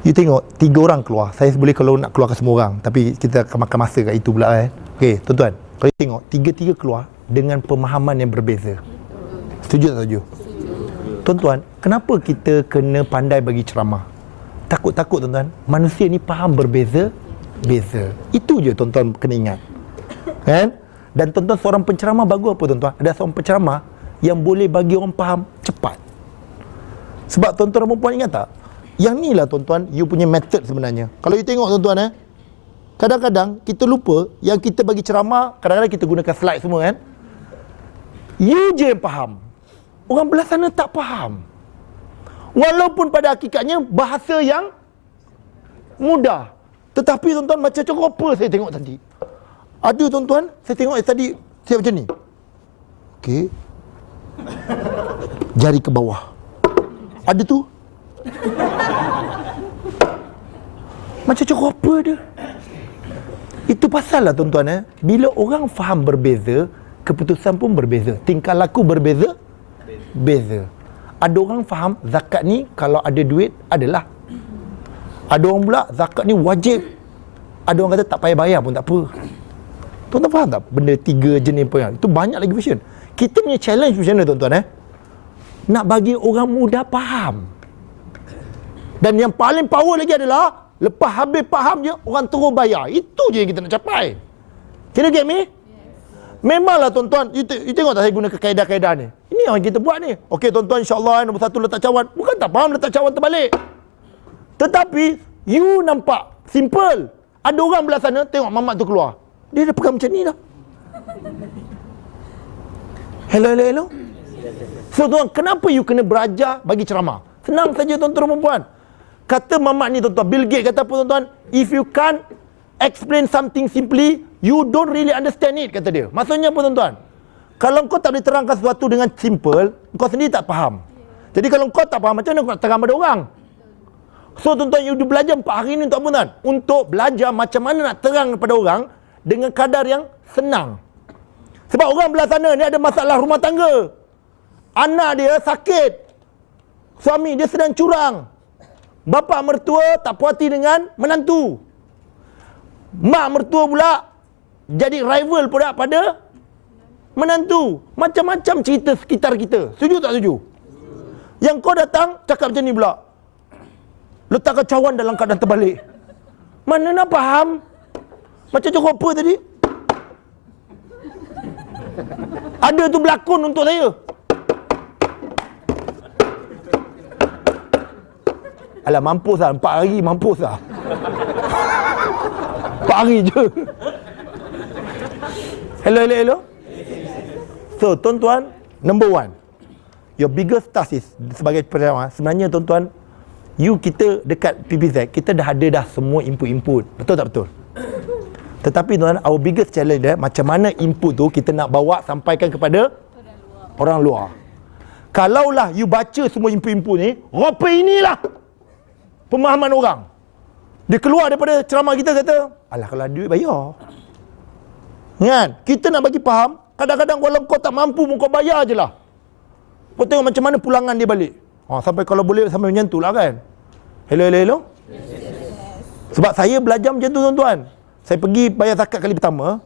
You tengok 3 orang keluar. Saya boleh kalau nak keluarkan semua orang, tapi kita akan makan masa kat itu pula Okey, tuan-tuan, kalau you tengok tiga-tiga keluar dengan pemahaman yang berbeza. Setuju tak setuju? Tuan-tuan, kenapa kita kena pandai bagi ceramah? Takut-takut tuan-tuan, manusia ni faham berbeza-beza. Itu je tuan-tuan kena ingat. Kan? Dan tuan-tuan, seorang penceramah bagus apa tuan-tuan? Ada seorang penceramah yang boleh bagi orang faham cepat. Sebab tuan-tuan dan puan ingat tak? Yang ni lah tuan-tuan, you punya method sebenarnya. Kalau you tengok tuan-tuan kadang-kadang kita lupa yang kita bagi ceramah, kadang-kadang kita gunakan slide semua kan. You je yang faham. Orang belah sana tak faham. Walaupun pada hakikatnya bahasa yang mudah. Tetapi tuan-tuan, macam apa saya tengok tadi. Ada tuan-tuan, saya tengok tadi saya macam ni. Okey. Jari ke bawah. Ada tu. Macam apa dia. Itu pasal lah tuan-tuan bila orang faham berbeza, keputusan pun berbeza. Tingkah laku berbeza. Ada orang faham zakat ni kalau ada duit adalah. Ada orang pula zakat ni wajib. Ada orang kata tak payah bayar pun tak apa. Tuan-tuan faham tak benda 3 jenis apa? Itu banyak lagi version. Kita punya challenge macam mana tuan-tuan nak bagi orang muda faham. Dan yang paling power lagi adalah lepas habis faham je, orang terus bayar. Itu je yang kita nak capai. Can you get me? Memanglah tuan-tuan, you tengok tak saya guna kaedah-kaedah ni. Ini yang kita buat ni. Okey tuan-tuan, insyaAllah nombor 1 letak cawan. Bukan tak faham letak cawan terbalik. Tetapi, you nampak simple. Ada orang belah sana, tengok mamat tu keluar. Dia dah pegang macam ni dah. Hello. So tuan, kenapa you kena belajar bagi ceramah? Senang saja tuan-tuan dan puan. Kata mamat ni tuan-tuan, Bill Gates kata apa tuan-tuan? If you can't explain something simply, you don't really understand it, kata dia. Maksudnya apa tuan-tuan? Kalau kau tak boleh terangkan sesuatu dengan simple, kau sendiri tak faham. Jadi kalau kau tak faham, macam mana kau nak terang pada orang? So tuan-tuan, you belajar 4 hari ni untuk apa tuan? Untuk belajar macam mana nak terang kepada orang dengan kadar yang senang. Sebab orang belah sana ni ada masalah rumah tangga. Anak dia sakit. Suami dia sedang curang. Bapa mertua tak puas hati dengan menantu. Mak mertua pula jadi rival pula pada menantu. Macam-macam cerita sekitar kita. Setuju tak setuju? Yang kau datang cakap macam ni pula. Letakkan cawan dalam keadaan terbalik. Mana nak faham? Macam cakap apa tadi? Ada tu berlakon untuk saya. Alah, mampus lah. 4 hari mampus lah. 4 hari je. Hello. So, tuan-tuan, number 1. Your biggest task is, sebagai penceramah, sebenarnya tuan-tuan, kita dekat PPZ, kita dah ada semua input. Betul tak betul? Tetapi tuan, our biggest challenge macam mana input tu kita nak bawa sampaikan kepada orang luar. Kalaulah you baca semua input ni, apa inilah pemahaman orang. Dia keluar daripada ceramah kita kata, alah kalau ada duit bayar. Kan? Kita nak bagi faham, kadang-kadang kalau kau tak mampu pun kau bayar je lah. Kau tengok macam mana pulangan dia balik. Sampai kalau boleh sampai macam tu lah kan. Hello. Yes. Sebab saya belajar macam tu tuan-tuan. Saya pergi bayar zakat kali pertama,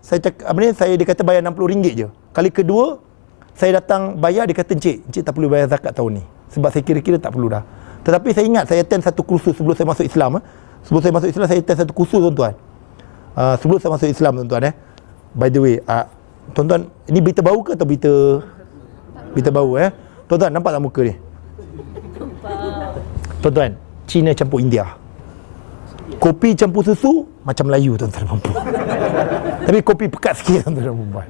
dia kata bayar RM60 je. Kali kedua, saya datang bayar, dia kata encik tak perlu bayar zakat tahun ni. Sebab saya kira-kira tak perlu dah. Tetapi saya ingat saya attend satu kursus sebelum saya masuk Islam. Sebelum saya masuk Islam, saya attend satu kursus tuan-tuan. Sebelum saya masuk Islam tuan-tuan By the way, tuan-tuan, ini berita baru ke atau berita baru Tuan-tuan, nampak tak muka ni? Tuan-tuan, Cina campur India. Kopi campur susu macam Melayu tuan-tuan dan puan. Tapi kopi pekat sikit tuan-tuan dan puan.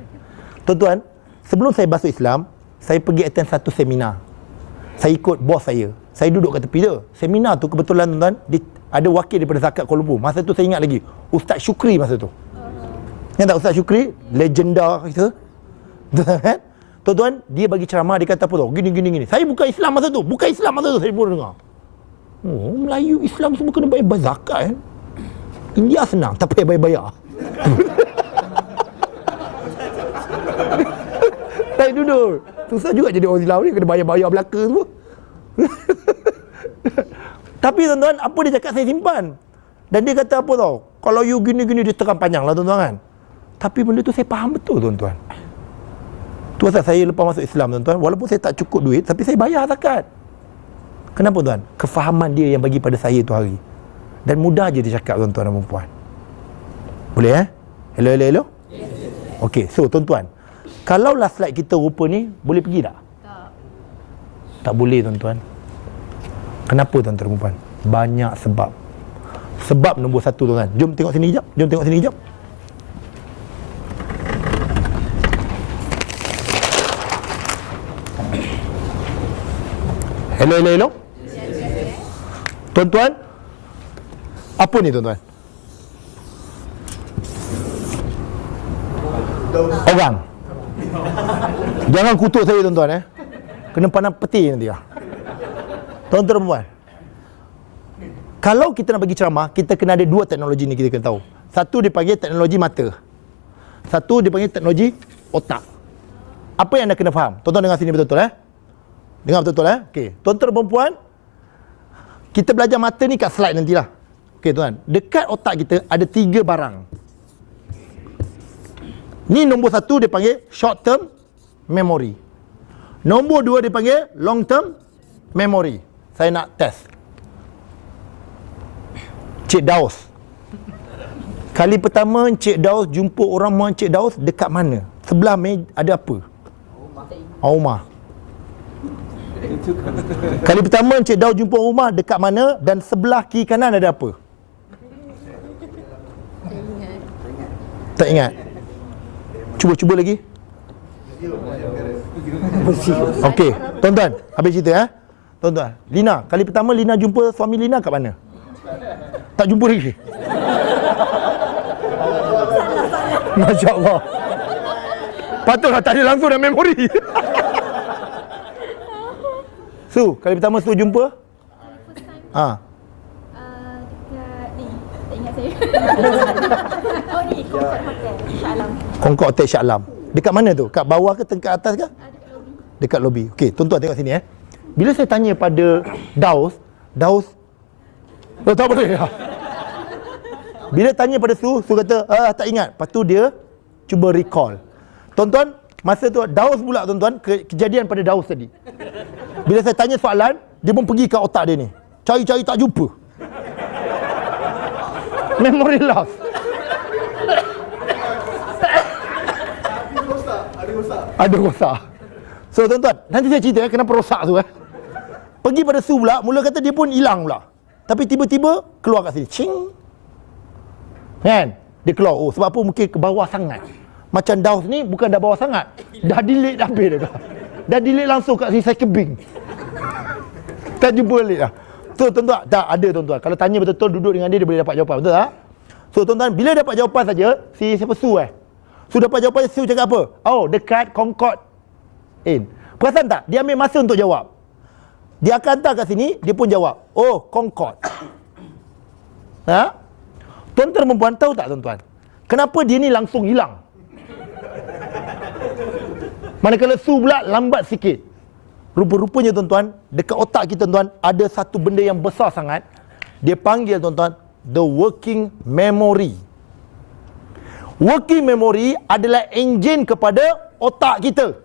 Tuan-tuan, sebelum saya masuk Islam, saya pergi attend satu seminar. Saya ikut bos saya. Saya duduk kat tepi dia. Seminar tu kebetulan tuan-tuan, ada wakil daripada Zakat Kuala Lumpur. Masa tu saya ingat lagi, Ustaz Syukri masa tu. Ingat tak Ustaz Syukri? Legenda kita. Tuan-tuan, dia bagi ceramah, dia kata apa tau? Gini. Saya bukan Islam masa tu. Saya pun dengar. Melayu Islam semua kena bayar zakat kan? India senang, tak payah bayar. Saya duduk. Susah juga jadi orang Islam ni, kena bayar belaka semua. Tapi tuan-tuan, apa dia cakap saya simpan. Dan dia kata apa tau? Kalau you gini-gini, dia terang panjang lah tuan-tuan kan. Tapi benda tu saya faham betul tuan-tuan. Tu pasal saya lepas masuk Islam tuan-tuan, walaupun saya tak cukup duit, tapi saya bayar zakat. Kenapa tuan? Kefahaman dia yang bagi pada saya tu hari. Dan mudah je dia cakap tuan-tuan dan puan. Boleh Hello? Okey, so tuan-tuan, kalau last slide kita rupa ni, boleh pergi tak? Tak boleh tuan-tuan. Kenapa tuan-tuan dan puan? Banyak sebab. Sebab nombor satu tuan-tuan. Jom tengok sini kejap. Hello. Tuan-tuan, apa ni tuan-tuan? Orang. Jangan kutuk saya tuan-tuan Kena pandang peti nanti Tuan-tuan dan puan, kalau kita nak bagi ceramah, kita kena ada dua teknologi ni, kita kena tahu. Satu dipanggil teknologi mata, satu dipanggil teknologi otak. Apa yang anda kena faham? Tuan-tuan dengar sini betul-betul Dengar betul-betul Okey, tuan-tuan dan puan, kita belajar mata ni kat slide nantilah. Okey tuan, dekat otak kita ada 3 barang. Ni nombor 1 dia panggil short term memory. Nombor 2 dia panggil long term memory. Saya nak test. Cik Daus, kali pertama Cik Daus jumpa orang rumah Cik Daus dekat mana? Sebelah ada apa? Rumah. Kali pertama Cik Daus jumpa rumah dekat mana dan sebelah kiri kanan ada apa? Tak ingat. Cuba lagi. Okey, tuan-tuan, habis cerita Tuan-tuan, Lina, kali pertama Lina jumpa suami Lina kat mana? Tak jumpa lagi. Masya-Allah. Patutlah tak ada langsung dalam memori. Su, kali pertama Su jumpa? Dekat ni, tak ingat saya. Oh ni, Concord Hotel, Shah Alam. Concord Hotel Shah Alam. Dekat mana tu? Kat bawah ke dekat atas ke? Dekat lobi. Dekat lobi. Okey, tuan-tuan tengok sini Bila saya tanya pada Daus, tak boleh. Bila tanya pada Su kata, tak ingat. Lepas tu dia cuba recall. Tuan-tuan, masa tu Daus pula tuan-tuan, kejadian pada Daus tadi. Bila saya tanya soalan, dia pun pergi ke otak dia ni. Cari-cari tak jumpa. Memory loss. Ada rosak. So tuan-tuan, nanti saya cerita kenapa rosak tu Pergi pada Su pula, mula kata dia pun hilang pula. Tapi tiba-tiba keluar kat sini. Cing. Kan? Dia keluar. Oh, sebab apa? Mungkin ke bawah sangat. Macam Daus ni bukan dah bawah sangat. Dah delete dah habis dah. Dah delete langsung kat sini cycle bing. Tak jumpa balik dah. So tuan-tuan, tak ada tuan-tuan. Kalau tanya betul-betul duduk dengan dia boleh dapat jawapan. Betul tak? So tuan-tuan, bila dapat jawapan saja, siapa Su Su dapat jawapan, Su cakap apa? Oh, dekat Concord Inn. Perasan tak? Dia ambil masa untuk jawab. Dia akan hantar kat sini, dia pun jawab. Oh, Concord. Tuan-tuan dan perempuan, tahu tak tuan-tuan? Kenapa dia ni langsung hilang? Manakala Su pula lambat sikit. Rupa-rupanya tuan-tuan, dekat otak kita tuan-tuan, ada satu benda yang besar sangat. Dia panggil tuan-tuan, the working memory. Working memory adalah enjin kepada otak kita.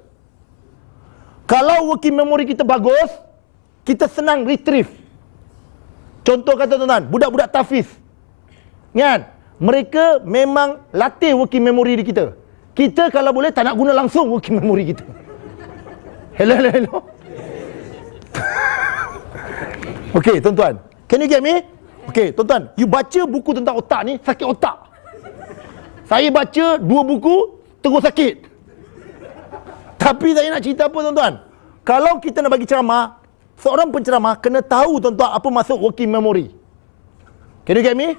Kalau working memory kita bagus, kita senang retrieve. Contoh kata tuan-tuan, budak-budak tafiz. Kan? Mereka memang latih working memory di kita. Kita kalau boleh tak nak guna langsung working memory kita. Hello. Okey, tuan-tuan. Can you get me? Okey, tuan-tuan. You baca buku tentang otak ni, sakit otak. Saya baca 2 buku, terus sakit. Tapi saya nak cerita apa tuan-tuan? Kalau kita nak bagi ceramah, seorang penceramah kena tahu tuan-tuan apa maksud working memory. Can you get me?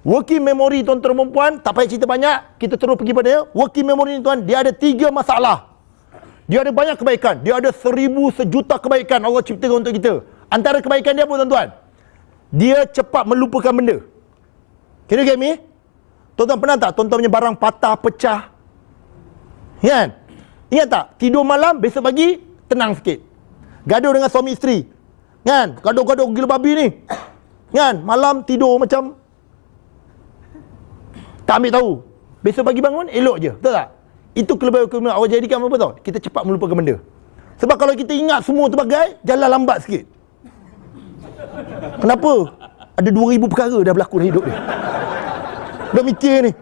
Working memory tuan-tuan dan puan, tak payah cerita banyak, kita terus pergi pada dia. Working memory ni tuan, dia ada 3 masalah. Dia ada banyak kebaikan. Dia ada 1000 sejuta kebaikan Allah ciptakan untuk kita. Antara kebaikan dia apa tuan-tuan? Dia cepat melupakan benda. Can you get me? Tuan-tuan pernah tak tuan-tuan punya barang patah, pecah? Kan? Ingat tak? Tidur malam, besok pagi tenang sikit. Gaduh dengan suami isteri. Kan? Gaduh-gaduh gila babi ni. Kan? Malam tidur macam tak ambil tahu. Besok pagi bangun, elok je. Betul tak? Itu kelebihan awak jadikan apa tau? Kita cepat melupakan benda. Sebab kalau kita ingat semua tu bagai, jalan lambat sikit. Kenapa? Ada 2,000 perkara dah berlaku dalam hidup dia. Duk mikir ni.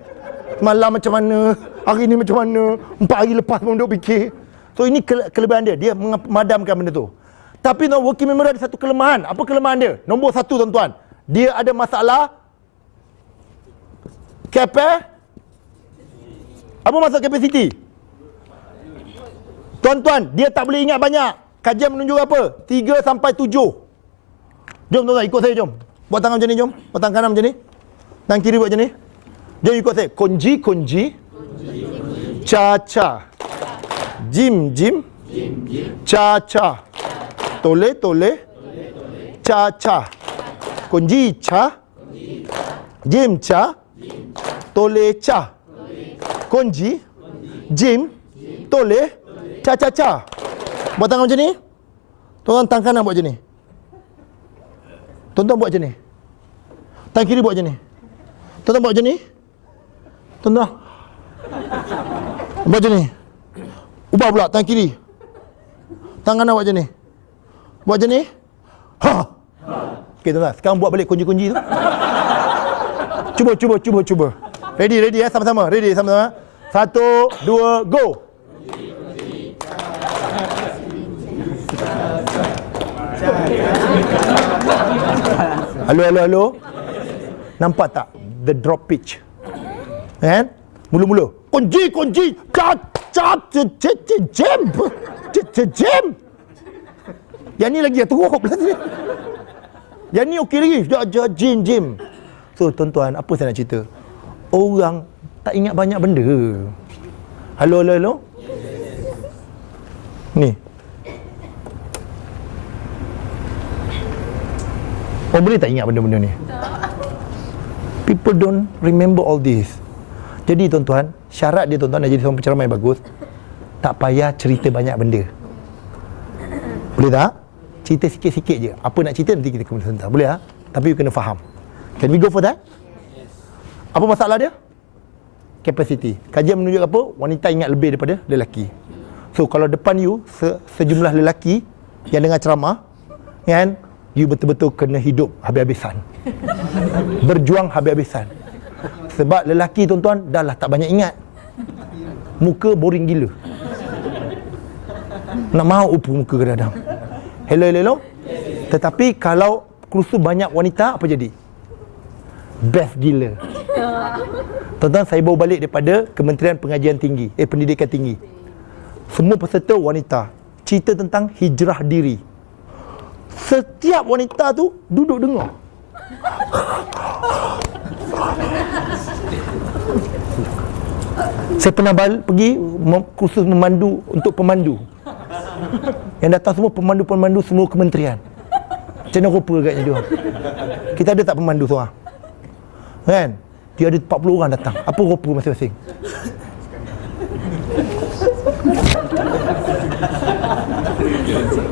Malam macam mana, hari ni macam mana, 4 hari lepas pun duk fikir. So ini kelebihan dia. Dia memadamkan benda tu. Tapi working memory ada satu kelemahan. Apa kelemahan dia? Nombor 1 tuan-tuan. Dia ada masalah apa maksud capacity? Tuan-tuan, dia tak boleh ingat banyak. Kajian menunjuk apa? 3 sampai 7. Jom tuan-tuan, ikut saya jom. Buat tangan macam ni jom. Buat tangan kanan macam ni. Tangan kiri buat macam ni. Jom ikut saya. Konji. Cha. Jim. Cha. Tole. Cha. Konji cha. Jim cha. Tole cha. Konji. Jim. Tole. Cha. Buat tangan macam ni. Tuan-tuan tangan kanan buat macam ni. Tuan-tuan buat macam ni. Tangan kiri buat macam ni. Tuan-tuan buat macam ni. Tuan-tuan buat macam ni. Ubah pula tangan kiri. Tangan kanan buat macam ni. Buat macam ni. Okey tuan-tuan, sekarang buat balik kunci-kunci tu. Cuba. Ready sama-sama. Ready sama-sama. 1, 2, go. Halo. Nampak tak? The drop pitch. Kan? Mula-mula. Kunci. Jam. Yang ni lagi teruk lagi. Yang ni okey lagi. Jim. So tuan-tuan, apa saya nak cerita? Orang tak ingat banyak benda. Halo. Ni. Orang boleh tak ingat benda-benda ni? People don't remember all this. Jadi tuan-tuan, syarat dia tuan-tuan nak jadi seorang penceramah yang bagus, tak payah cerita banyak benda. Boleh tak? Cerita sikit-sikit je. Apa nak cerita nanti kita kemudian sebentar. Boleh tak? Tapi you kena faham. Can we go for that? Apa masalah dia? Capacity. Kajian menunjuk apa? Wanita ingat lebih daripada lelaki. So kalau depan you sejumlah lelaki yang dengar ceramah, kan, you betul-betul kena hidup habis-habisan. Berjuang habis-habisan. Sebab lelaki tuan-tuan dah lah tak banyak ingat. Muka boring gila. Nak mahu upu muka kadang-kadang. Hello. Tetapi kalau kursus banyak wanita, apa jadi? Best gila. Tuan-tuan, saya bawa balik daripada Kementerian Pendidikan Tinggi. Semua peserta wanita. Cerita tentang hijrah diri. Setiap wanita tu duduk dengar. Saya pernah pergi kursus memandu untuk pemandu. Yang datang semua pemandu semua kementerian. Macam mana rupa agaknya dia. Kita ada tak pemandu seorang? Kan? Dia ada 40 orang datang. Apa rupa masing-masing?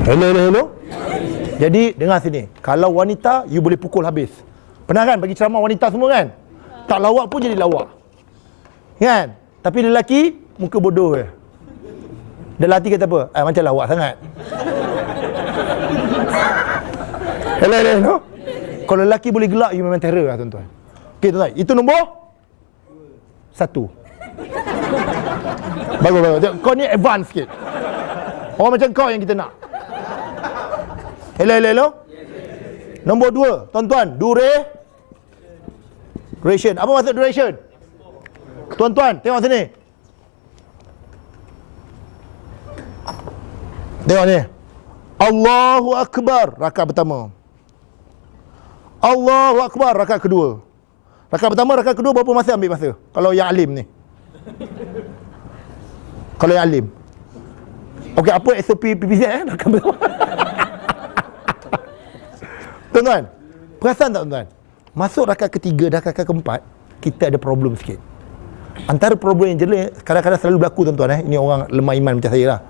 Hello. Jadi dengar sini. Kalau wanita, you boleh pukul habis. Pernah kan bagi ceramah wanita semua kan? Tak lawak pun jadi lawak. Kan? Tapi lelaki, muka bodoh je. Dan lelaki kata apa? Macam lawak sangat. Hello. Kalau lelaki boleh gelak, you memang terror lah tuan-tuan. Okey tuan-tuan, itu nombor 1. Bagus. Kau ni advance sikit. Orang macam kau yang kita nak. Hello. Nombor 2, tuan-tuan, duration. Apa maksud duration? Tuan-tuan, tengok sini. Tengok ni. Allahu Akbar, rakaat pertama. Allahu Akbar, rakaat kedua. Rakaat pertama, rakaat kedua berapa masa ambil masa? Kalau yang alim ni. Kalau yang alim. Okey, apa SOP PPZ rakaat pertama? Tuan-tuan, perasan tak tuan-tuan? Masuk rakaat ketiga dan rakaat keempat, kita ada problem sikit. Antara problem yang jelas, kadang-kadang selalu berlaku tuan-tuan. Ini orang lemah iman macam saya lah.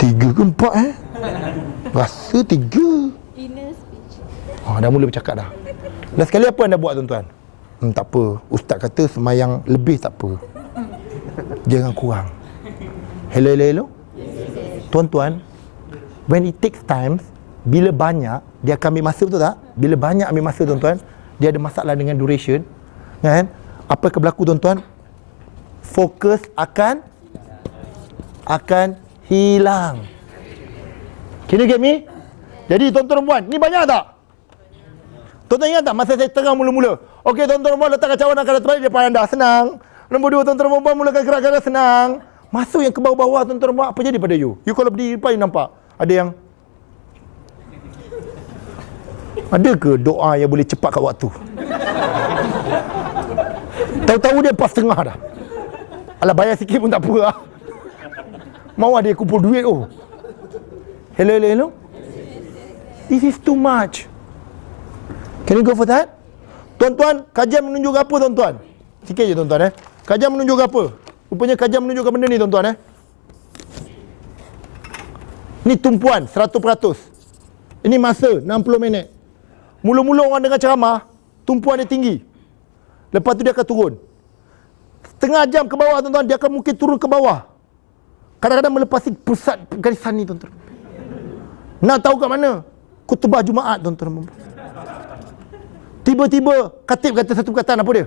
3 ke 4 Rasa 3. Dinner speech. Dah mula bercakap dah. Last sekali apa anda buat tuan-tuan? Tak apa. Ustaz kata semayang lebih tak apa. Jangan kurang. Hello. Tuan-tuan, when it takes time, bila banyak, dia akan ambil masa, betul tak? Bila banyak ambil masa tuan-tuan, dia ada masalah dengan duration. Kan? Apa yang berlaku tuan-tuan? Fokus akan hilang. Can you get me? Jadi tuan-tuan perempuan, ni banyak tak? Tuan-tuan ingat tak masa saya terang mula-mula? Okey, tuan-tuan perempuan letakkan cawan angkat terbalik depan anda, senang. Nombor 2, tuan-tuan perempuan mulakan gerak-gerak senang. Masuk yang ke bawah-bawah tuan-tuan perempuan, apa jadi pada you? You kalau berdiri depan, you nampak ada yang ada ke doa yang boleh cepat kat waktu? Tahu-tahu dia 4.5 dah. Alah, bayar sikit pun tak apa lah. Mau ada kumpul duit Hello. This is too much. Can you go for that? Tuan-tuan, kajian menunjuk apa tuan-tuan? Sikit je tuan-tuan Kajian menunjuk apa? Rupanya kajian menunjukkan benda ni tuan-tuan Ni tumpuan 100%. Ini masa 60 minit. Mula-mula orang dengar ceramah, tumpuan dia tinggi. Lepas tu dia akan turun. Setengah jam ke bawah tuan-tuan, dia akan mungkin turun ke bawah. Kadang-kadang melepasi pusat garisan ni tuan-tuan. Nak tahu kat mana? Khutbah Jumaat tuan-tuan. Tiba-tiba khatib kata satu perkataan, apa dia?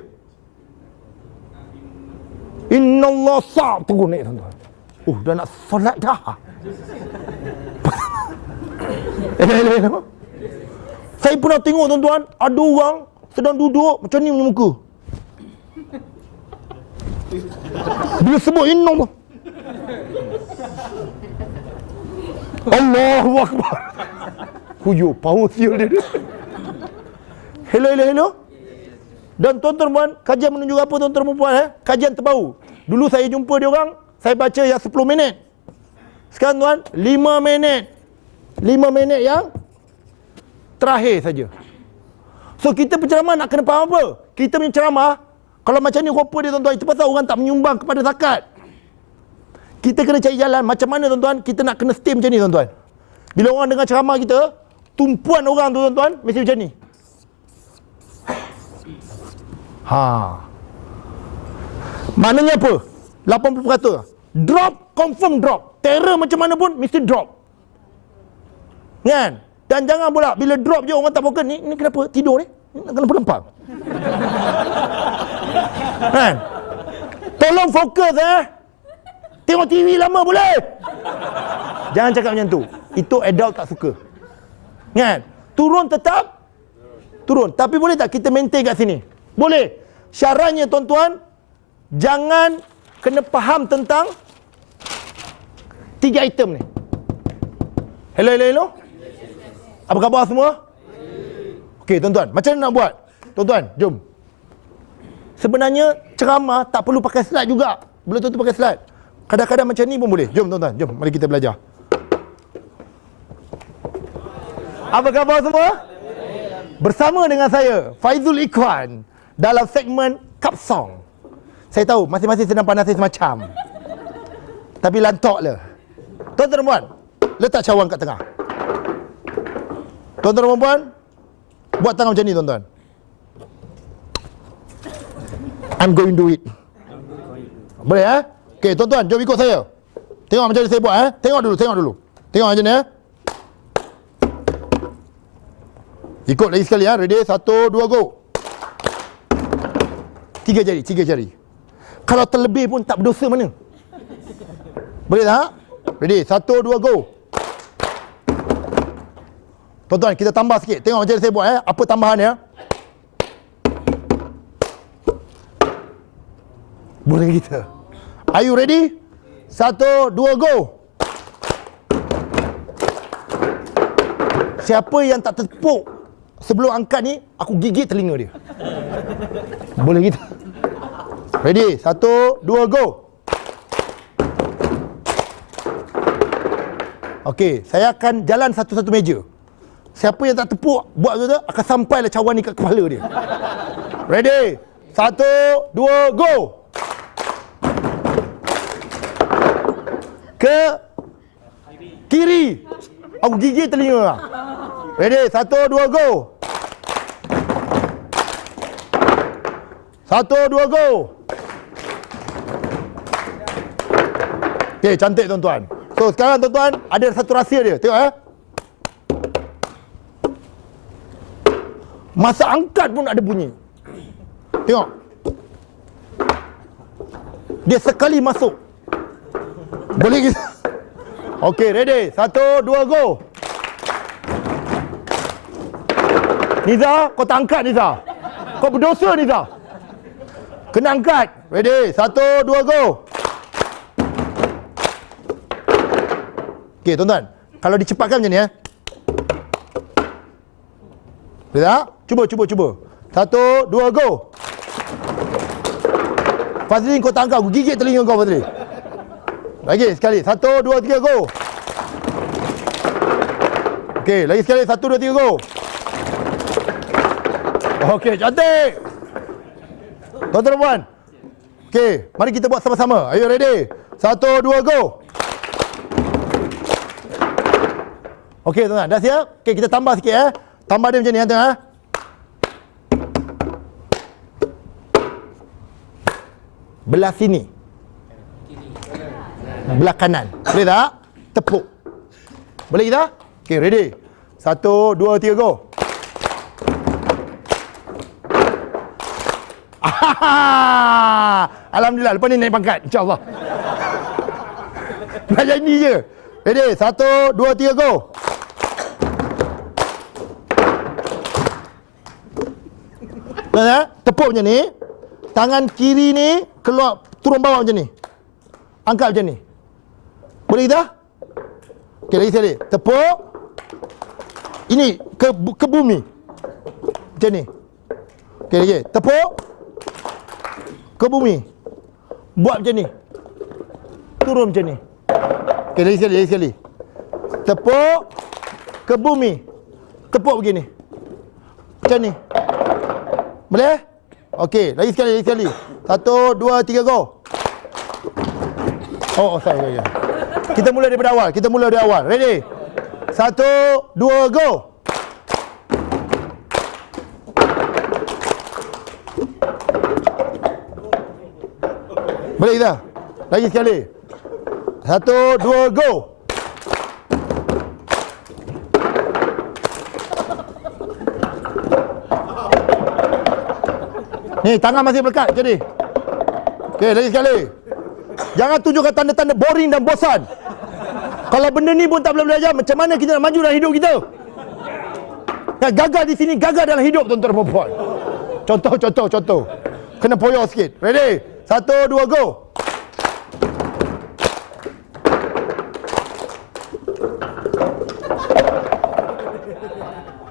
Innallah sa' turun naik tuan-tuan. Dah nak solat dah. Hello. Saya pernah tengok tuan-tuan, ada orang sedang duduk macam ni punya muka. Bila sebut innallah, Allahu Akbar. Huyo, power siul dia. Hello. Dan tuan-tuan perempuan, kajian menunjuk apa tuan-tuan perempuan Kajian terbaru. Dulu saya jumpa dia orang, saya baca yang 10 minit. Sekarang tuan, 5 minit. 5 minit yang terakhir saja. So kita penceramah nak kena faham apa? Kita punya ceramah, kalau macam ni rupa dia tuan-tuan, itu pasal orang tak menyumbang kepada zakat. Kita kena cari jalan macam mana tuan-tuan, kita nak kena stay macam ni tuan-tuan. Bila orang dengar ceramah kita, tumpuan orang tu tuan-tuan, mesti macam ni. Maknanya apa? 80%. Drop, confirm drop. Terror macam mana pun, mesti drop. Kan? Dan jangan pula, bila drop je orang tak fokus, ni kenapa tidur ni? Kenapa lempang? Kan? Tolong fokus Tengok TV lama boleh? Jangan cakap macam tu. Itu adult tak suka. Kan? Turun tetap turun. Tapi boleh tak kita maintain kat sini? Boleh. Syaratnya tuan-tuan, jangan kena faham tentang 3 item ni. Hello. Apa khabar semua? Okey tuan-tuan, macam mana nak buat? Tuan-tuan, jom. Sebenarnya ceramah tak perlu pakai slide juga. Boleh tuan-tuan pakai slide. Kadang-kadang macam ni pun boleh. Jom tuan-tuan, jom. Mari kita belajar. Apa khabar semua? Bersama dengan saya, Faizul Ikhwan, dalam segmen Cup Song. Saya tahu, masing-masing sedang pandang saya semacam. Tapi lantok lah. Tuan-tuan dan puan, letak cawan kat tengah. Tuan-tuan dan puan, buat tangan macam ni tuan-tuan. I'm going to do it. Boleh Okey, tuan-tuan, jom ikut saya. Tengok macam mana saya buat Tengok dulu. Tengok macam ni Ikut lagi sekali Ready? 1, 2, go. 3 jari. Kalau terlebih pun tak berdosa mana. Boleh tak? Ready? 1, 2, go. Tuan-tuan, kita tambah sikit. Tengok macam mana saya buat Apa tambahan Boleh kita. Are you ready? 1, 2, go. Siapa yang tak tertepuk sebelum angkat ni, aku gigit telinga dia. Boleh kita? Ready? 1, 2, go. Okey, saya akan jalan satu-satu meja. Siapa yang tak tepuk, buat tu akan sampailah cawan ni kat kepala dia. Ready? 1, 2, go. Ke kiri. Aku gigit telinga. Ready? 1, 2, go. 1, 2, go. Okey, cantik tuan-tuan. So, sekarang tuan-tuan, ada satu rahsia dia. Tengok Masa angkat pun ada bunyi. Tengok. Dia sekali masuk. Boleh kita? Okey, ready? 1, 2, go. Niza, kau tak angkat Niza. Kau berdosa Niza. Kena angkat. Ready? 1, 2, go. Okey, tuan-tuan. Kalau dicepatkan macam ni Boleh tak? Cuba. 1, 2, go. Fazli, kau tak angkat. Aku gigit telinga kau, Fazli. Lagi sekali. 1, 2, 3, go. Okey, lagi sekali. 1, 2, 3, go. Okey, cantik. Tuan-tuan dan puan. Okey, mari kita buat sama-sama. Are you ready? 1, 2, go. Okey, tuan-tuan. Dah siap? Okey, kita tambah sikit Tambah dia macam ni, tengok Belah sini. Belah kanan. Boleh tak? Tepuk. Boleh kita? Okey, ready. 1, 2, 3, go. Alhamdulillah, lepas ni naik pangkat, insya-Allah. Nak jadi je. Ready? 1, 2, 3, go. Tepuk macam ni. Tangan kiri ni keluar, turun bawah macam ni. Angkat macam ni. Boleh kita? Okey, lagi sekali. Tepuk. Ini ke bumi. Macam ni. Okey, lagi. Tepuk. Ke bumi. Buat macam ni. Turun macam ni. Okey, lagi sekali. Tepuk. Ke bumi. Tepuk begini. Macam ni. Boleh? Okey, lagi sekali. 1, 2, 3, go. Oh, sorry. Kita mula daripada awal. Ready? 1, 2, go. Boleh kita? Lagi sekali. 1, 2, go. Ni, tangan masih melekat. Jadi. Okey, lagi sekali. Jangan tunjukkan tanda-tanda boring dan bosan. Kalau benda ni pun tak boleh belajar, macam mana kita nak maju dalam hidup kita? Yang gagal di sini, gagal dalam hidup, tuan-tuan dan puan. Contoh. Kena poyo sikit. Ready? 1, 2, go.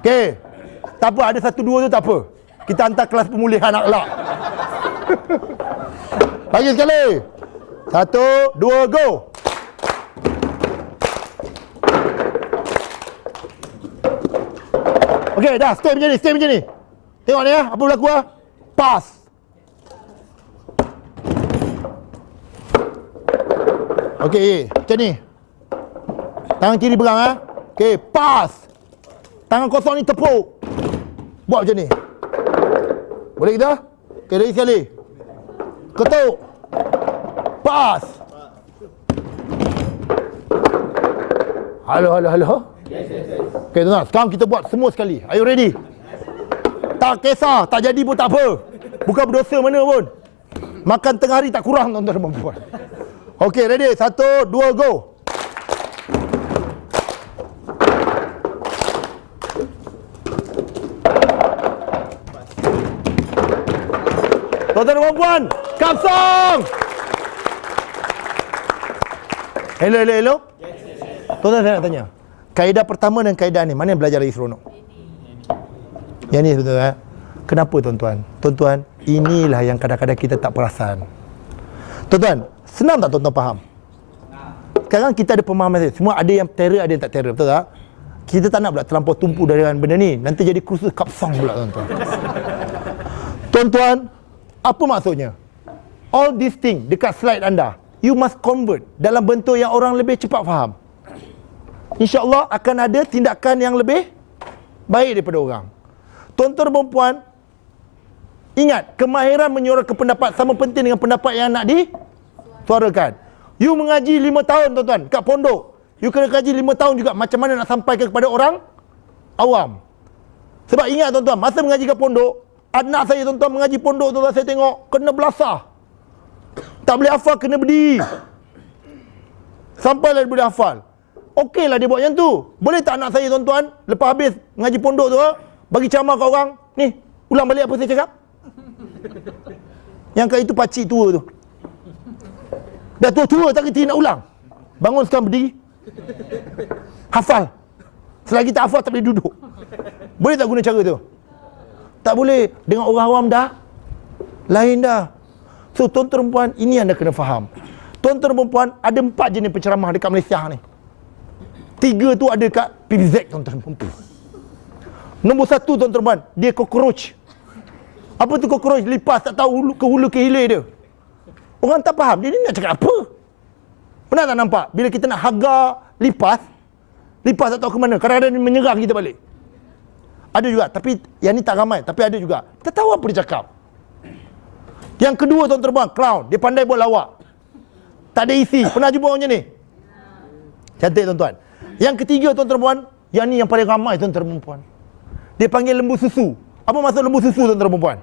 Okey. Tak apa, ada 1, 2 tu tak apa. Kita hantar kelas pemulihan akhlak. Lagi sekali. 1, 2, go. Okey, dah. Stay macam ni. Tengok ni apa berlaku Pass. Okey, macam ni. Tangan kiri pegang Okey, pass. Tangan kosong ni tepuk. Buat macam ni. Boleh kita? Okey, lagi sekali. Ketuk. Pass. Halo. Okey, tuan-tuan. Sekarang kita buat semua sekali. Are you ready? Tak kisah. Tak jadi pun tak apa. Bukan berdosa mana pun. Makan tengah hari tak kurang, tuan-tuan dan puan. Okey, ready? 1, 2, go. Tuan-tuan dan puan, kosong. Hello. Tuan-tuan, saya nak tanya. Kaedah pertama dan kaedah ni, mana yang belajar lagi seronok? Yang ni, tuan-tuan. Kenapa, tuan-tuan? Tuan-tuan, inilah yang kadang-kadang kita tak perasan. Tuan-tuan, senang tak tuan-tuan faham? Sekarang kita ada pemahaman. Semua ada yang terror, ada yang tak terror. Betul tak? Kita tak nak pula terlampau tumpu dengan benda ni. Nanti jadi kursus kapsang pula, tuan-tuan. Tuan-tuan, apa maksudnya? All these things dekat slide anda, you must convert dalam bentuk yang orang lebih cepat faham. InsyaAllah akan ada tindakan yang lebih baik daripada orang. Tuan-tuan dan puan, ingat, kemahiran menyuarakan pendapat sama penting dengan pendapat yang nak disuarakan. You mengaji 5 tahun tuan-tuan kat pondok, you kena kaji 5 tahun juga macam mana nak sampaikan kepada orang awam. Sebab ingat tuan-tuan, masa mengaji kat pondok, anak saya tuan-tuan mengaji pondok tuan-tuan, saya tengok kena belasah. Tak boleh hafal, kena berdiri. Sampailah dia boleh hafal. Okeylah dia buat macam tu. Boleh tak anak saya tuan-tuan, lepas habis mengaji pondok tu, bagi ceramah kat orang, ni, ulang balik apa saya cakap? Yang kat itu pakcik tua tu. Dah tua-tua tak kerti nak ulang. Bangun sekarang berdiri. Hafal. Selagi tak hafal tak boleh duduk. Boleh tak guna cara tu? Tak boleh. Dengan orang awam dah lain dah. So tuan-tuan dan puan, ini anda kena faham. Tuan-tuan dan puan, ada 4 jenis penceramah dekat Malaysia ni. 3 tu ada kat PBZ tuan-tuan dan puan. Nombor 1 tuan-tuan dan puan, dia cockroach. Apa tu cockroach? Lipas tak tahu ke hulu ke hilir dia. Orang tak faham, dia ni nak cakap apa? Pernah tak nampak? Bila kita nak hagar lipas tak tahu ke mana. Kadang-kadang dia menyerang kita balik. Ada juga, tapi yang ni tak ramai. Tapi ada juga. Kita tahu apa dia cakap. Yang kedua tuan-tuan dan puan, clown. Dia pandai buat lawak. Tak ada isi. Pernah jumpa orang macam ni? Cantik tuan-tuan. Yang ketiga tuan-tuan dan puan, yang ni yang paling ramai tuan-tuan dan puan. Dia panggil lembu susu. Apa maksud lembu susu tuan-tuan dan puan?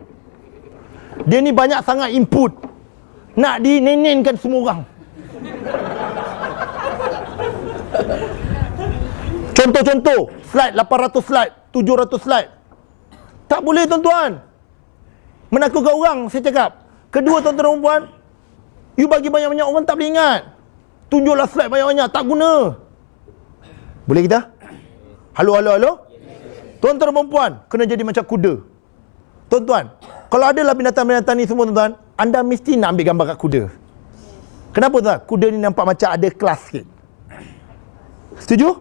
Dia ni banyak sangat input. Nak dinenenkan semua orang. Contoh-contoh, slide 800 slide, 700 slide. Tak boleh tuan-tuan. Menakutkan orang, saya cakap. Kedua tuan-tuan dan puan, you bagi banyak-banyak orang tak boleh ingat. Tunjuklah slide banyak-banyak, tak guna. Boleh kita? Halo? Tuan-tuan dan puan, kena jadi macam kuda. Tuan-tuan, kalau adalah binatang-binatang ni semua tuan-tuan, anda mesti nak ambil gambar kat kuda. Kenapa tuan? Kuda ni nampak macam ada kelas sikit. Setuju?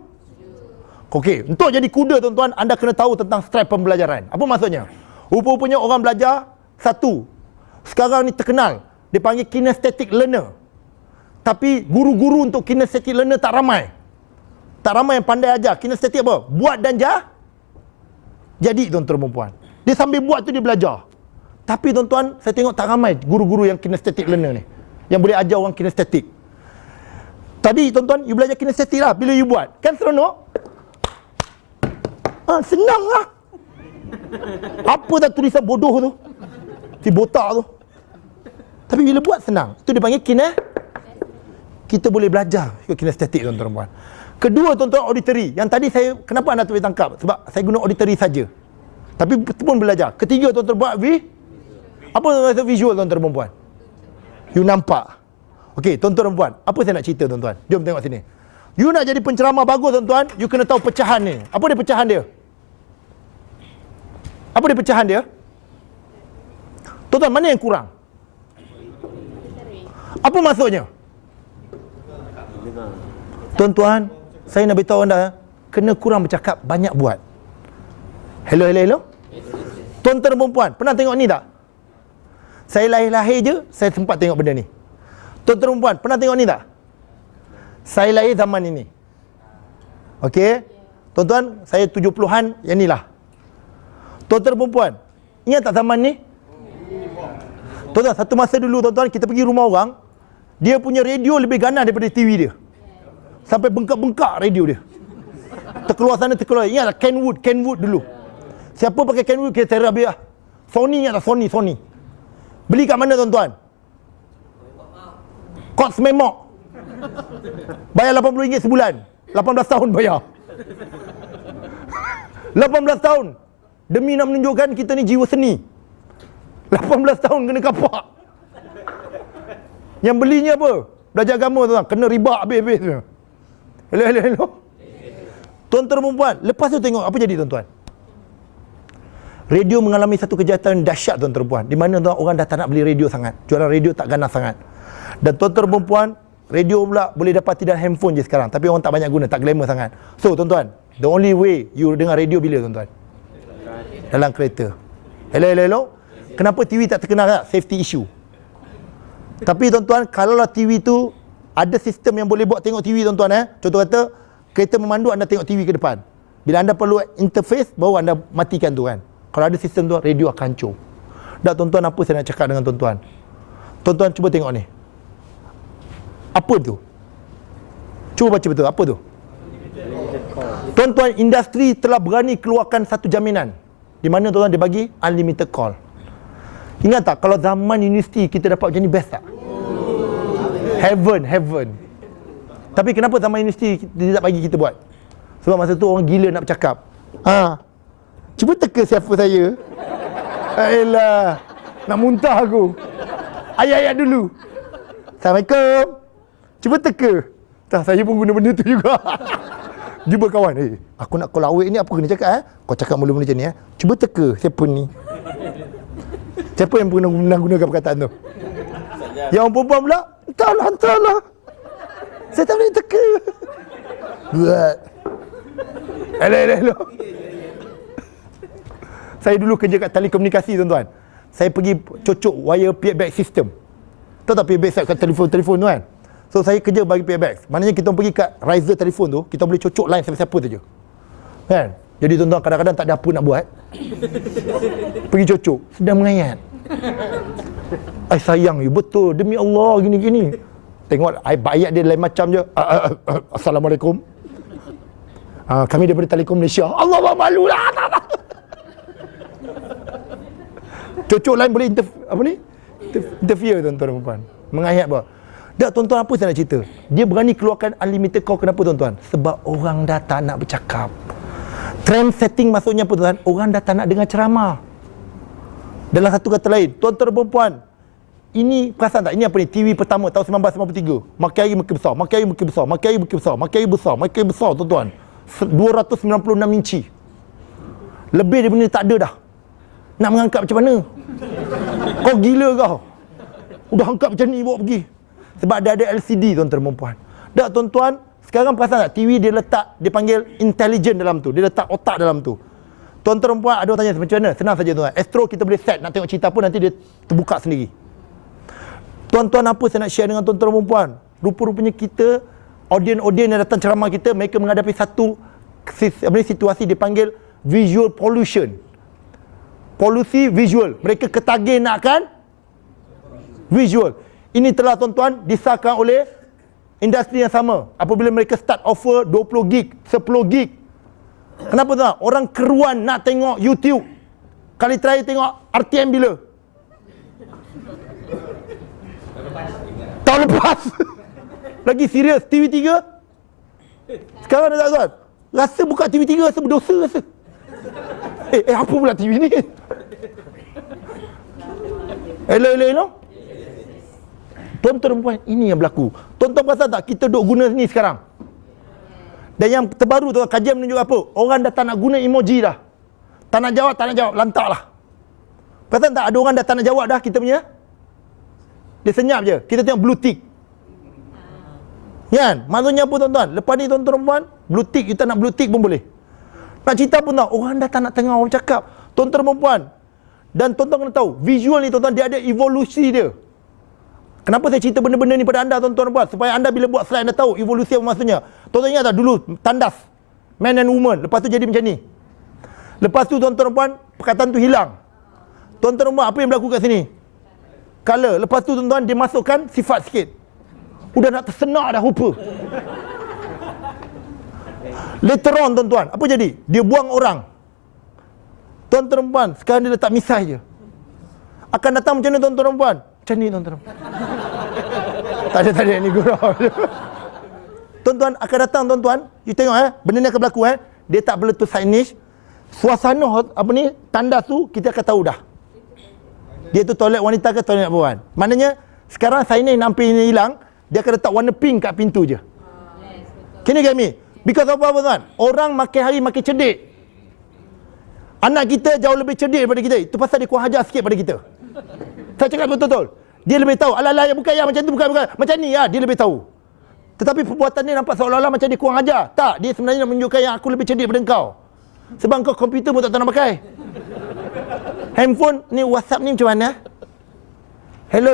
Okey, untuk jadi kuda tuan-tuan, anda kena tahu tentang strat pembelajaran. Apa maksudnya? Rupa-rupanya orang belajar satu. Sekarang ni terkenal, dia panggil kinesthetic learner. Tapi guru-guru untuk kinesthetic learner tak ramai. Tak ramai yang pandai ajar. Kinesthetic apa? Buat dan jadi tuan-tuan dan puan. Dia sambil buat tu dia belajar. Tapi tuan-tuan, saya tengok tak ramai guru-guru yang kinesthetic learner ni, yang boleh ajar orang kinesthetic. Tadi tuan-tuan, you belajar kinesthetic lah. Bila you buat, kan seronok? Senang lah. Apa dah tulisan bodoh tu? Si botak tu. Tapi bila buat senang. Itu dia panggil kita boleh belajar kinesthetic tuan-tuan dan puan. Kedua tuan-tuan, auditory. Yang tadi saya, kenapa anda tak boleh tangkap? Sebab saya guna auditory saja. Tapi pun belajar. Ketiga tuan-tuan buat apa maksud visual tuan-tuan dan puan? You nampak. Okey, tuan-tuan dan puan, apa saya nak cerita tuan-tuan? Jom tengok sini. You nak jadi penceramah bagus tuan-tuan, you kena tahu pecahan ni. Apa dia pecahan dia? Apa dia pecahan dia? Tuan-tuan, mana yang kurang? Apa maksudnya? Tuan-tuan, saya nak beritahu anda, kena kurang bercakap, banyak buat. Hello. Tuan-tuan dan puan, pernah tengok ni tak? Saya lahir-lahir je, saya sempat tengok benda ni. Tuan-tuan dan puan, pernah tengok ni tak? Saya lahir zaman ini. Okey? Tuan-tuan, saya 70-an, yang ni lah. Tuan-tuan dan puan, ingat tak zaman ni? Tuan-tuan, satu masa dulu tuan-tuan, kita pergi rumah orang, dia punya radio lebih ganas daripada TV dia. Sampai bengkak-bengkak radio dia. Terkeluar sana, terkeluar. Ingat tak Kenwood dulu. Siapa pakai Kenwood, kita terap dia. Sony, ingat tak Sony. Beli kat mana tuan-tuan? Cox Memok. Bayar RM80 sebulan. 18 tahun bayar. 18 tahun. Demi nak menunjukkan kita ni jiwa seni. 18 tahun kena kapak. Yang belinya apa? Belajar agama tuan-tuan. Kena riba habis-habis. Hello. Tuan-tuan dan puan, lepas tu tengok apa jadi tuan-tuan. Radio mengalami satu kejahatan dahsyat tuan-tuan dan puan. Di mana tuan orang dah tak nak beli radio sangat. Jualan radio tak ganas sangat. Dan tuan-tuan dan puan, radio pula boleh dapat tidak handphone je sekarang. Tapi orang tak banyak guna, tak glamour sangat. So tuan-tuan, the only way you dengar radio bila tuan-tuan? Dalam kereta. Hello. Kenapa TV tak terkenal tak? Safety issue. Tapi tuan-tuan, kalaulah TV tu ada sistem yang boleh buat tengok TV tuan-tuan. Contoh kata, kereta memandu anda tengok TV ke depan. Bila anda perlu interface, baru anda matikan tu kan. Kalau ada sistem tu, radio akan hancur. Dah tuan-tuan, apa saya nak cakap dengan tuan-tuan? Tuan-tuan cuba tengok ni. Apa tu? Cuba baca betul, apa tu? Tuan-tuan, industri telah berani keluarkan satu jaminan di mana tuan-tuan dia bagi unlimited call. Ingat tak, kalau zaman universiti kita dapat macam ni, best tak? Heaven. Tapi kenapa zaman universiti dia tak bagi kita buat? Sebab masa tu orang gila nak bercakap. Cuba teka siapa saya. Ayolah, nak muntah aku. Ayat-ayat dulu. Assalamualaikum. Cuba teka. Tak, saya pun guna benda tu juga. Jumpa kawan, aku nak call awet ni, apa kena cakap? Kau cakap mula-mula macam ni. Cuba teka siapa ni. Siapa yang pernah gunakan perkataan tu? Yang orang perempuan pula, entahlah. Saya tak boleh teka. Buat. Hello. Saya dulu kerja kat telekomunikasi, tuan-tuan. Saya pergi cocok wire payback system. Tahu tak payback kat telefon tu kan? So saya kerja bagi payback. Maknanya kita pergi kat riser telefon tu, kita boleh cocok line siapa-siapa saja. Kan? Jadi tuan-tuan kadang-kadang tak ada apa nak buat. Pergi cocok, sedang mengayat. Ai sayang you, betul, demi Allah gini-gini. Tengok ayat dia lain macam je. Assalamualaikum. Kami daripada Telekom Malaysia. Allah malulah. Cocok lain boleh interfere tuan-tuan dan puan. Mengayat apa? Dah tuan-tuan, apa saya nak cerita? Dia berani keluarkan unlimited call. Kenapa tuan-tuan? Sebab orang dah tak nak bercakap. Trend setting maksudnya apa tuan? Orang dah tak nak dengar ceramah. Dalam satu kata lain, tuan-tuan dan puan, ini perasan tak? Ini apa ni? TV pertama tahun 1993. Makin hari makin besar, makin hari besar tuan-tuan. 296 inci. Lebih daripada benda tak ada dah. Nak mengangkat macam mana? Kau gila kau. Udah angkat macam ni bawa pergi. Sebab dia ada LCD tuan-tuan dan puan. Dah tuan-tuan, sekarang perasan tak? TV dia letak, dia panggil intelligent dalam tu. Dia letak otak dalam tu. Tuan-tuan dan puan, ada orang tanya macam mana? Senang saja tuan. Astro kita boleh set, nak tengok cerita apa nanti dia terbuka sendiri. Tuan-tuan, apa saya nak share dengan tuan-tuan dan puan? Rupa-rupanya kita, audien yang datang ceramah kita, mereka menghadapi satu situasi dipanggil visual pollution. Polusi visual. Mereka ketagih nakkan visual. Ini telah tuan-tuan disahkan oleh industri yang sama. Apabila mereka start offer 20 gig, 10 gig. Kenapa tuan? Orang keruan nak tengok YouTube. Kali terakhir tengok RTM bila? Tahun lepas. Lagi serius, TV3. Sekarang dah tak tuan? Rasa buka TV3 rasa berdosa rasa. Apa pula TV ni? Hello. Tuan-tuan dan puan, ini yang berlaku. Tuan-tuan perasan tak? Kita duk guna ni sekarang. Dan yang terbaru tu, kajian menunjuk apa? Orang dah tak nak guna emoji dah. Tak nak jawab, lantaklah. Perasan tak? Ada orang dah tak nak jawab dah kita punya. Dia senyap je. Kita tengok blue tick. Kan? Maksudnya apa tuan-tuan? Lepas ni tuan-tuan dan puan, blue tick, kita nak blue tick pun boleh. Nak cerita pun tak? Orang dah tak nak tengok orang cakap. Tuan-tuan dan puan. Dan tuan-tuan kena tahu, visual ni tuan-tuan, dia ada evolusi dia. Kenapa saya cerita benda-benda ni pada anda tuan-tuan dan puan? Supaya anda bila buat slide anda tahu evolusi apa maksudnya. Tuan-tuan ingat tak dulu tandas man and woman, lepas tu jadi macam ni. Lepas tu tuan-tuan dan puan, perkataan tu hilang. Tuan-tuan dan puan, apa yang berlaku kat sini? Color. Lepas tu tuan-tuan dia masukkan sifat sikit. Udah nak tersenak dah rupa. Later on tuan-tuan, apa jadi? Dia buang orang. Tuan-tuan dan puan, sekarang dia letak misai je. Akan datang macam mana tuan-tuan dan puan? Macam ni tuan-tuan. Tak ada ni gurau. Tuan-tuan akan datang tuan-tuan, you tengok benda ni akan berlaku dia tak perlu tu signage. Suasana apa ni, tandas tu kita akan tahu dah. Dia tu toilet wanita ke toilet perempuan. Maknanya sekarang signage nampak ini hilang, dia akan letak warna pink kat pintu je. Can you get me? Because of apa tuan? Orang makin hari makin cerdik. Anak kita jauh lebih cerdik daripada kita. Itu pasal dia kurang ajar sikit pada kita. Saya cakap betul-betul. Dia lebih tahu. Alah, bukan ya macam tu, bukan. Macam ni ya, dia lebih tahu. Tetapi perbuatan dia nampak seolah-olah macam dia kurang ajar. Tak, dia sebenarnya nak menunjukkan yang aku lebih cerdik daripada kau. Sebab kau komputer pun tak tahu nak pakai. Handphone ni, WhatsApp ni macam mana? Hello.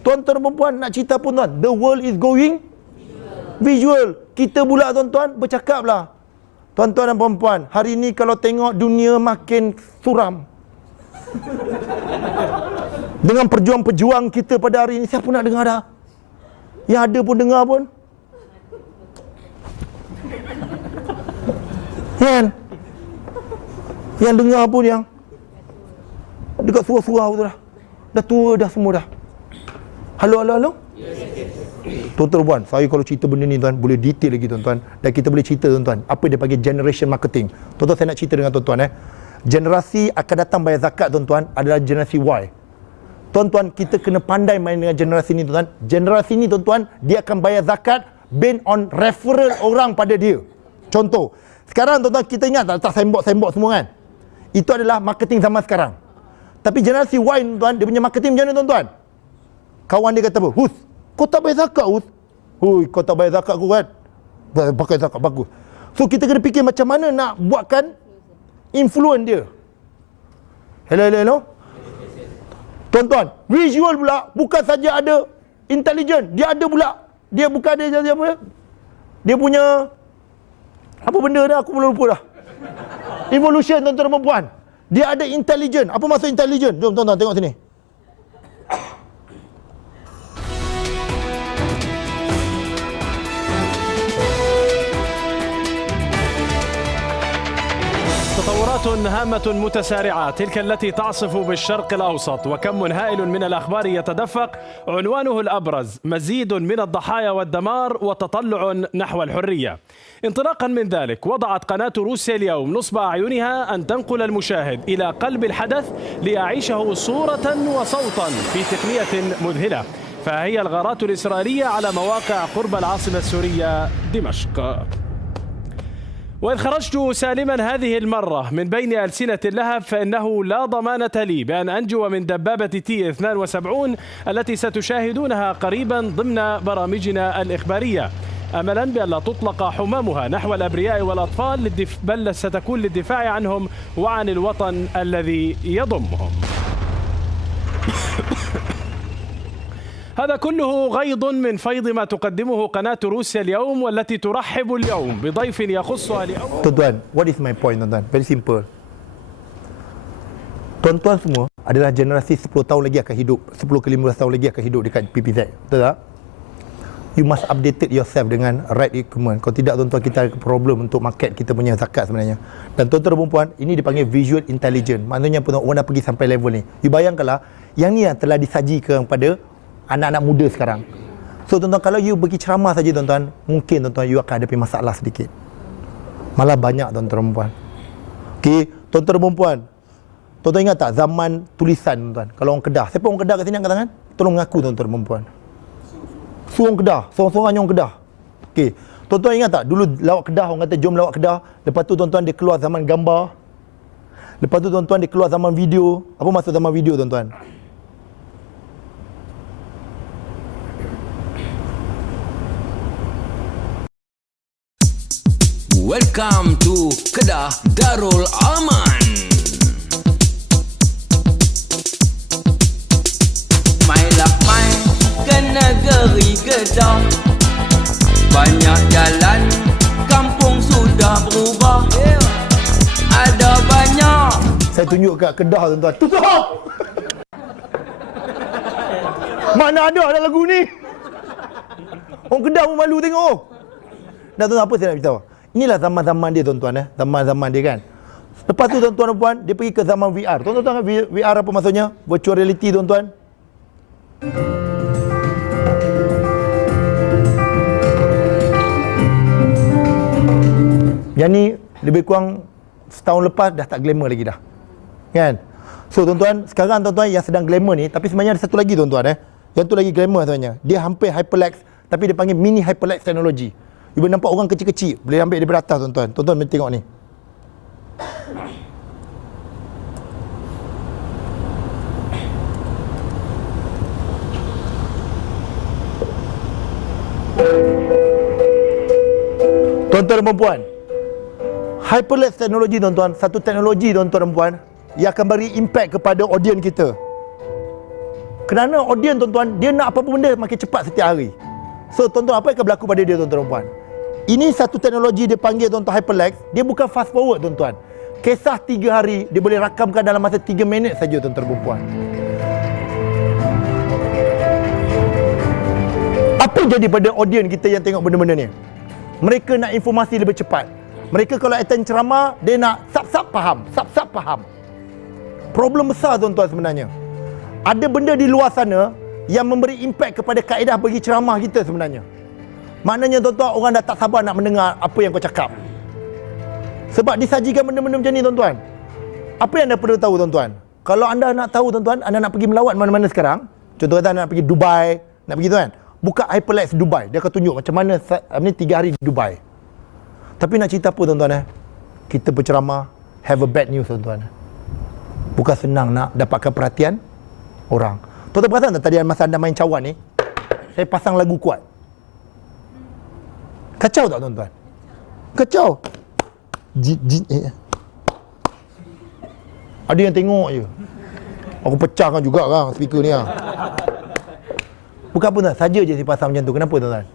Tuan-tuan dan perempuan nak cerita pun tuan. The world is going visual. Kita pula tuan-tuan bercakap lah. Tuan-tuan dan puan-puan, hari ini kalau tengok dunia makin suram. Dengan perjuang-perjuang kita pada hari ini, siapa nak dengar dah? Yang ada pun dengar pun. Kan? Yang dengar pun yang dekat surau-surau tu dah. Dah tua dah semua dah. Halo. Tuan-tuan puan, saya kalau cerita benda ni tuan, boleh detail lagi tuan-tuan. Dan kita boleh cerita tuan-tuan, apa dia panggil generation marketing. Tuan-tuan, saya nak cerita dengan tuan-tuan Generasi akan datang bayar zakat tuan-tuan adalah generasi Y. Tuan-tuan, kita kena pandai main dengan generasi ni tuan-tuan. Generasi ni tuan-tuan, dia akan bayar zakat based on referral orang pada dia. Contoh, sekarang tuan-tuan kita ingat tak sembok-sembok semua kan? Itu adalah marketing zaman sekarang. Tapi generasi Y tuan-tuan, dia punya marketing macam mana tuan-tuan? Kawan dia kata apa? Hus, kau tak bayar zakat Hus? Hui, kau tak bayar zakat aku kan? Pakai zakat, bagus. So kita kena fikir macam mana nak buatkan influence dia. Hello. Tuan-tuan, visual pula bukan saja ada intelligent, dia ada pula. Dia bukan ada apa? Dia punya apa benda dah aku belum lupa dah. Evolution tuan-tuan dan puan. Dia ada intelligent. Apa maksud intelligent? Jom tuan-tuan tengok sini. تطورات هامة متسارعة تلك التي تعصف بالشرق الأوسط وكم هائل من الأخبار يتدفق عنوانه الأبرز مزيد من الضحايا والدمار وتطلع نحو الحرية. انطلاقا من ذلك وضعت قناة روسيا اليوم نصب أعينها أن تنقل المشاهد إلى قلب الحدث ليعيشه صورة وصوتا في تقنية مذهلة، فهي الغارات الإسرائيلية على مواقع قرب العاصمة السورية دمشق. وإن خرجت سالما هذه المرة من بين ألسنة اللهب فإنه لا ضمانة لي بأن أنجو من دبابة T-72 التي ستشاهدونها قريبا ضمن برامجنا الإخبارية، أملا بأن لا تطلق حمامها نحو الأبرياء والأطفال بل ستكون للدفاع عنهم وعن الوطن الذي يضمهم. هذا كله غيض من فيض ما تقدمه قناة روسيا اليوم والتي ترحب اليوم بضيف يخصها لأول. Tuan-tuan, what is my point tuan-tuan? Very simple. Tuan-tuan semua adalah generasi 10 tahun lagi akan hidup, 10 ke 15 tahun lagi akan hidup dekat PPZ. Betul tak? You must update yourself dengan right equipment. Kalau tidak tuan-tuan, kita ada problem untuk market kita punya zakat sebenarnya. Dan tuan-tuan dan perempuan, ini dipanggil visual intelligence. Maknanya orang dah pergi sampai level ni. You bayangkanlah, yang ni yang telah disajikan kepada anak-anak muda sekarang. So tuan-tuan, kalau you pergi ceramah saja tuan-tuan, mungkin tuan-tuan you akan hadapi masalah sedikit. Malah banyak tuan-tuan dan perempuan. Okey, tuan-tuan dan perempuan. Tuan-tuan ingat tak zaman tulisan tuan-tuan? Kalau orang Kedah, siapa orang Kedah kat sini angkat tangan? Tolong mengaku tuan-tuan dan perempuan. Orang Kedah, seorang-seorang orang Kedah. Okey, tuan-tuan ingat tak dulu lawak Kedah, orang kata jom lawak Kedah. Lepas tu tuan-tuan dia keluar zaman gambar. Lepas tu tuan-tuan dia keluar zaman video. Apa maksud zaman video tuan-tuan? Welcome to Kedah Darul Aman. Mailah mai ke negeri Kedah. Banyak jalan kampung sudah berubah. Ada banyak. Saya tunjuk kat Kedah tuan-tuan. Tutup! Mana ada dalam lagu ni? Orang Kedah pun malu tengok. Nak tahu apa saya nak beritahu? Inilah zaman-zaman dia tuan-tuan zaman-zaman dia kan. Lepas tu tuan-tuan dan puan, dia pergi ke zaman VR. Tuan-tuan tahu VR apa maksudnya? Virtual reality tuan-tuan. Yang ni lebih kurang setahun lepas dah tak glamour lagi dah. Kan? So tuan-tuan, sekarang tuan-tuan yang sedang glamour ni, tapi sebenarnya ada satu lagi tuan-tuan Yang tu lagi glamour sebenarnya. Dia hampir hyperlapse tapi dia panggil mini hyperlapse technology. You boleh nampak orang kecil-kecil, boleh ambil daripada atas tuan-tuan. Tuan-tuan boleh tengok ni. Tuan-tuan dan puan, hyperlapse teknologi tuan-tuan, satu teknologi tuan-tuan dan puan yang akan beri impact kepada audience kita. Kerana audience tuan-tuan, dia nak apa-apa benda makin cepat setiap hari. So tuan-tuan, apa yang akan berlaku pada dia tuan-tuan dan puan? Ini satu teknologi dia panggil tuan-tuan Hyperlex. Dia bukan fast forward tuan-tuan. Kisah 3 hari dia boleh rakamkan dalam masa 3 minit saja tuan-tuan dan puan. Apa jadi pada audiens kita yang tengok benda-benda ni? Mereka nak informasi lebih cepat. Mereka kalau attend ceramah, dia nak sap-sap faham. Problem besar tuan-tuan sebenarnya. Ada benda di luar sana yang memberi impak kepada kaedah bagi ceramah kita sebenarnya. Maknanya tuan-tuan, orang dah tak sabar nak mendengar apa yang kau cakap. Sebab disajikan benda-benda macam ni tuan-tuan. Apa yang anda perlu tahu tuan-tuan? Kalau anda nak tahu tuan-tuan, anda nak pergi melawat mana-mana sekarang. Contoh kata anda nak pergi Dubai, nak pergi tuan. Buka Hyperlex Dubai, dia akan tunjuk macam mana 3 hari di Dubai. Tapi nak cerita apa tuan-tuan Kita berceramah, have a bad news tuan-tuan. Bukan senang nak dapatkan perhatian orang. Tuan-tuan perasan tak tadi masa anda main cawan ni, saya pasang lagu kuat. Kacau tak tuan-tuan? Kacau. Ada yang tengok je. Aku pecahkan juga kan speaker ni lah. Bukan apa tuan, saja je saya pasang macam tu. Kenapa tuan-tuan?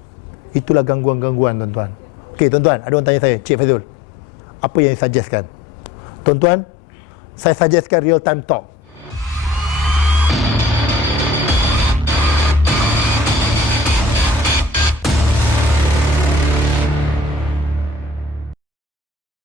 Itulah gangguan-gangguan tuan-tuan. Okey tuan-tuan, ada orang tanya saya, Cik Fazul, apa yang saya suggestkan? Tuan-tuan, saya suggestkan real time talk.